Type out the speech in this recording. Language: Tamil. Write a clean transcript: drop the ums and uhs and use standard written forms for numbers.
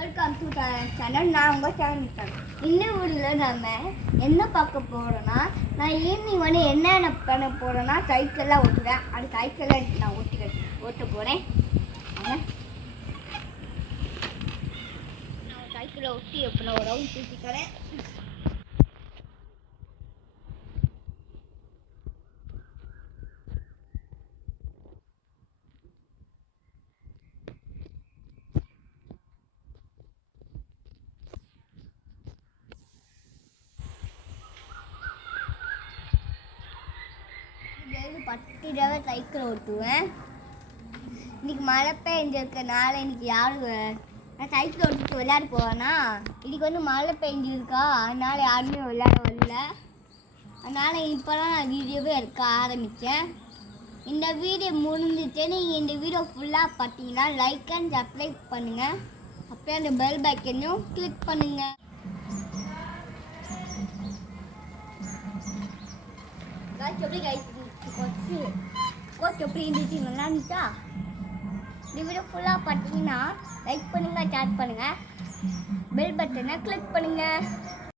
Welcome to channel. நான் உங்கள் சேனல். இந்த வீடியோவில் நம்ம என்ன பார்க்க போகிறோன்னா, நான் ஈவினிங் என்னென்ன பண்ண போகிறேன்னா சைக்கிளெலாம் ஓட்டுவேன். அது சைக்கிளை நான் ஓட்ட போகிறேன். நான் சைக்கிளை ஒட்டி எப்போ நான் ஒரு ரவுண்ட் சுற்றிக்கிறேன். பத்து தடவை சைக்கிள் ஓட்டுவேன். இன்னைக்கு மழை பெஞ்சிருக்கனால இன்னைக்கு யாரும் நான் சைக்கிள் ஓட்டிட்டு விளையாட போவேன்னா, இன்னைக்கு மழை பெஞ்சிருக்கா, அதனால யாருமே விளையாட வரல. அதனால இப்போ தான் நான் வீடியோவே எடுக்க ஆரம்பித்தேன். இந்த வீடியோ முடிஞ்சிச்சு. நீங்கள் இந்த வீடியோ ஃபுல்லாக பார்த்தீங்கன்னா லைக் அண்ட் சப்ஸ்கிரைப் பண்ணுங்கள். அப்படியே அந்த பெல் பட்டனையும் கிளிக் பண்ணுங்கள். எப்படி கோச் எப்படி இருந்துச்சு, நல்லா இருந்துச்சா? இந்த வீடியோ ஃபுல்லாக பார்த்தீங்கன்னா லைக் பண்ணுங்கள், ஷேர் பண்ணுங்கள், பெல் பட்டனை கிளிக் பண்ணுங்கள்.